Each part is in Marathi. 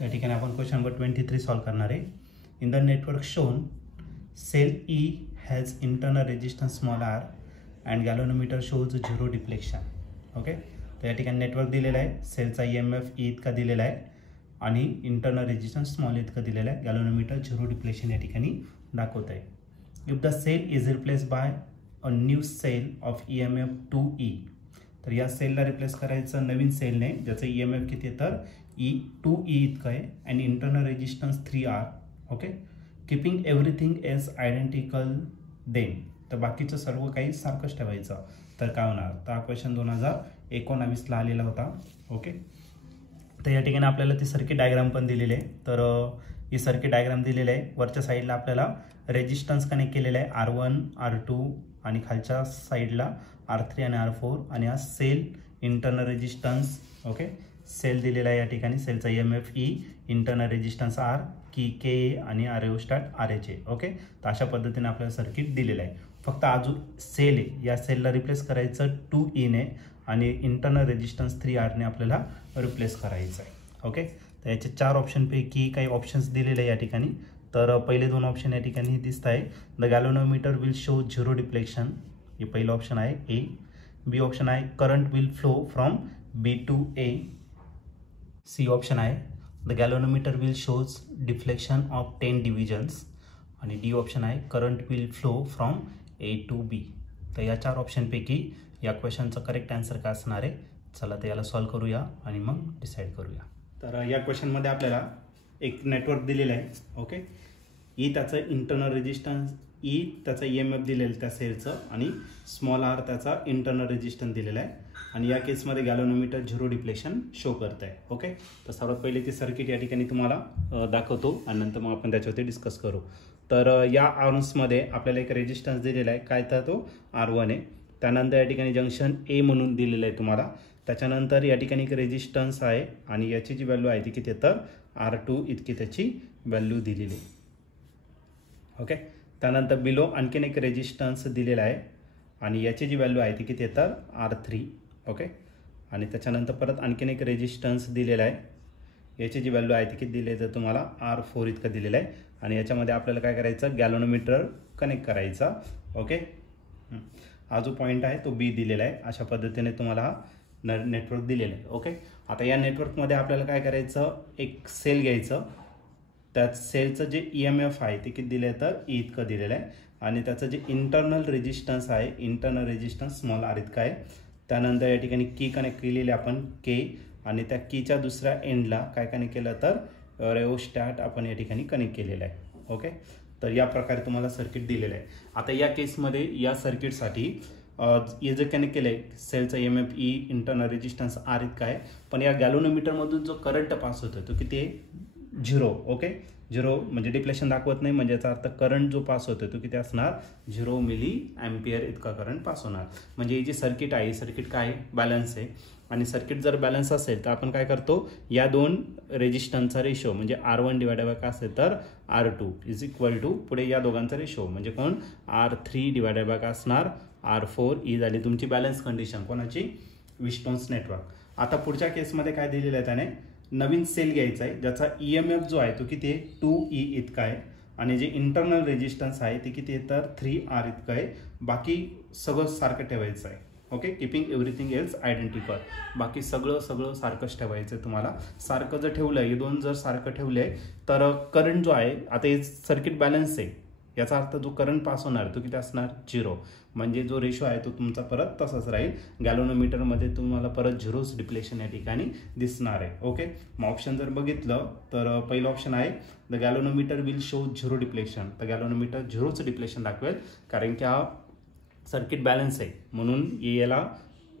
त्या ठिकाणी आपण क्वेश्चन नंबर 23 सॉल्व करणार आहे. In the network shown cell E has internal resistance small r and galvanometer shows zero deflection. Okay, तर या ठिकाणी नेटवर्क दिलेला आहे, सेलचा EMF ई इतका दिलेला आहे आणि इंटरनल रेजिस्टन्स स्मॉल इतका दिलेला आहे, गॅलोनोमीटर झिरो डिफ्लेक्शन या ठिकाणी दाखवत आहे. If the cell is replace by a new cell of EMF 2E, तर या सेलला रिप्लेस करायचं नवीन सेलने ज्याचं EMF किती आहे तर 2E इतकं आहे आणि internal resistance 3R. Okay, keeping everything as identical then, तर बाकीचं सर्व काही सारखंच ठेवायचं. तर काय होणार, तर हा क्वेश्चन 2019ला आलेला होता. ओके, तर या ठिकाणी आपल्याला ती सर्किट डायग्राम पण दिलेली आहे. तर ही सर्किट डायग्राम दिलेली आहे. वरच्या साईडला आपल्याला रेजिस्टन्स कनेक्ट केलेला आहे R1 R2 आणि खालच्या साईडला R3 आणि R4 आणि हा cell internal resistance. Okay, cell दिलेला आहे या ठिकाणी, सेलचा EMF E, internal resistance R की K आणि रेओस्टॅट RH. ओके, तर अशा पद्धतीने आपल्याला सर्किट दिलेलं आहे. फक्त अजून सेल आहे, या सेलला रिप्लेस करायचं 2E ने आणि इंटरनल रेजिस्टन्स 3R ने आपल्याला रिप्लेस करायचं आहे. ओके, तर याचे 4 ऑप्शनपैकी काही ऑप्शन्स दिलेले आहे या ठिकाणी. तर पहिले 2 ऑप्शन या ठिकाणी दिसत आहे. The galvanometer will show zero deflection, हे पहिलं ऑप्शन आहे ए. बी ऑप्शन आहे current will flow from B to A. C option आहे the galvanometer will shows deflection of 10 divisions आणि डी ऑप्शन आहे current will flow from A to B. तर या 4 ऑप्शनपैकी या क्वेश्चनचा करेक्ट आन्सर काय असणार आहे, चला तर याला सॉल्व करूया आणि मग डिसाईड करूया. तर या क्वेश्चनमध्ये आपल्याला एक नेटवर्क दिलेलं आहे. ओके, ई त्याचं इंटरनल रेजिस्टन्स, ई त्याचा EMF दिलेलं त्या सेलचं आणि स्मॉल आर त्याचा इंटरनल रेजिस्टन्स दिलेला आहे आणि या केसमध्ये गॅलोनोमीटर झिरो डिफ्लेक्शन शो करत आहे. ओके, तर सर्वात पहिले ती सर्किट या ठिकाणी तुम्हाला दाखवतो आणि नंतर मग आपण त्याच्यावरती डिस्कस करू. तर या आर्म्समध्ये आपल्याला एक रेजिस्टन्स दिलेला आहे, काय तर तो R1 आहे. त्यानंतर या ठिकाणी जंक्शन A म्हणून दिलेलं आहे तुम्हाला. त्याच्यानंतर या ठिकाणी एक रेजिस्टन्स आहे आणि याची जी व्हॅल्यू आहे ती किती तर R2 इतकी त्याची व्हॅल्यू दिलेली आहे. ओके, त्यानंतर बिलो आणखीन एक रेजिस्टन्स दिलेला आहे आणि याची जी व्हॅल्यू आहे ती किती तर R3. ओके, आणि त्याच्यानंतर परत आणखीन एक रेजिस्टन्स दिलेला आहे, याची जी व्हॅल्यू आहे ती किती दिली आहे तर तुम्हाला R4 इतकं दिलेलं आहे आणि याच्यामध्ये आपल्याला काय करायचं, गॅलोनोमीटर कनेक्ट करायचा. ओके, हा जो पॉईंट आहे तो B दिलेला आहे. अशा पद्धतीने तुम्हाला हा नेटवर्क दिलेलं आहे. ओके, आता या नेटवर्कमध्ये आपल्याला काय करायचं, एक सेल घ्यायचं, त्या सेलचं जे EMF आहे ते किती दिलं आहे तर E इतकं दिलेलं आहे आणि त्याचं जे इंटरनल रेजिस्टन्स आहे, इंटरनल रेजिस्टन्स स्मॉल R इतका आहे. त्यानंतर या ठिकाणी की कनेक्ट केलेली आपण K आणि त्या कीच्या दुसऱ्या एंडला काय कनेक्ट केलं तर रेओस्टॅट आपण या ठिकाणी कनेक्ट केलेलं आहे. ओके, तर या प्रकारे तुम्हाला सर्किट दिलेलं आहे. आता या केसमध्ये या सर्किटसाठी हे जे कनेक्ट केलं आहे सेलचा EMF E, internal resistance R इतका आहे, पण या गॅलोनोमीटरमधून जो करंट पास होतो तो किती आहे, झिरो. ओके, झिरो म्हणजे डिफ्लेक्शन दाखवत नाही, म्हणजे याचा अर्थ करंट जो पास होतो तो किती असणार, 0 मिली एम्पियर इतका करंट पास होणार. म्हणजे ही जी सर्किट आहे, सर्किट काय बॅलन्स आहे आणि सर्किट जर बॅलन्स असेल तर आपण काय करतो, या दोन रेजिस्टन्सचा रेशो म्हणजे R1 डिवायडेड बाय काय असेल तर R2 इज इक्वल टू पुढे या दोघांचा रेशो म्हणजे कोण R3 डिवायडेड बाय काय असणार R4. ही झाली तुमची बॅलन्स कंडिशन कोणाची, विस्टोन्स नेटवर्क. आता पुढच्या केसमध्ये काय दिलेलं आहे, त्याने नवीन सेल घ्यायचा आहे ज्याचा EMF जो आहे तो किती आहे 2E इतका आहे आणि जे इंटरनल रेजिस्टन्स आहे ते किती आहे तर 3R इतकं आहे. बाकी सगळं सारखं ठेवायचं आहे. Okay, keeping everything else identical, बाकी सगळं सारखंच ठेवायचं आहे तुम्हाला. सारखं जर ठेवलं, हे दोन जर सारखं ठेवले तर करंट जो आहे, आता हे सर्किट बॅलन्स आहे याचा अर्थ जो करंट पास होणार तो किती असणार 0, म्हणजे जो रेशो आहे तो तुमचा परत तसाच राहील. गॅलोनोमीटरमध्ये तुम्हाला परत झिरोच डिफ्लेक्शन या ठिकाणी दिसणार आहे. ओके, मग ऑप्शन जर बघितलं तर पहिलं ऑप्शन आहे the galvanometer will show zero deflection, तर गॅलोनोमीटर झिरोच डिफ्लेक्शन दाखवेल कारण की हा सर्किट बॅलन्स आहे म्हणून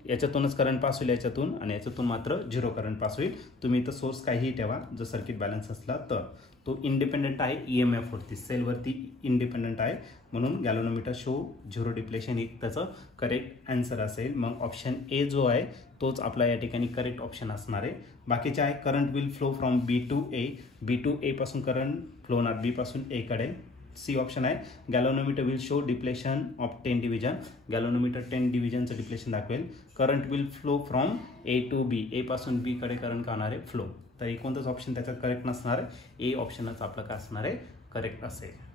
याच्यातूनच करंट पास होईल याच्यातून आणि याच्यातून मात्र झिरो करंट पास होईल. तुम्ही इथं सोर्स काहीही ठेवा जर सर्किट बॅलन्स असला तर. तो इंडिपेंडेंट आहे EMF वरती, सेलवरती इंडिपेंडेंट आहे म्हणून गॅलोनोमीटर शो झिरो डिफ्लेक्शन ही त्याचं करेक्ट आन्सर असेल. मग ऑप्शन ए जो आहे तोच आपला या ठिकाणी करेक्ट ऑप्शन असणार आहे. बाकीचे आहे current will flow from B to A, B to A पासून करंट फ्लो होणार B पासून A कडे. सी ऑप्शन आहे galvanometer will show deflection of 10 division, galvanometer 10 डिव्हिजनचं डिफ्लेक्शन दाखवेल. Current will flow from A to B, A पासून B कडे करंट का होणार आहे फ्लो. तर कोणतंच ऑप्शन त्याच्यात करेक्ट नसणार आहे, ए ऑप्शनच आपलं काय असणार आहे, करेक्ट असेल.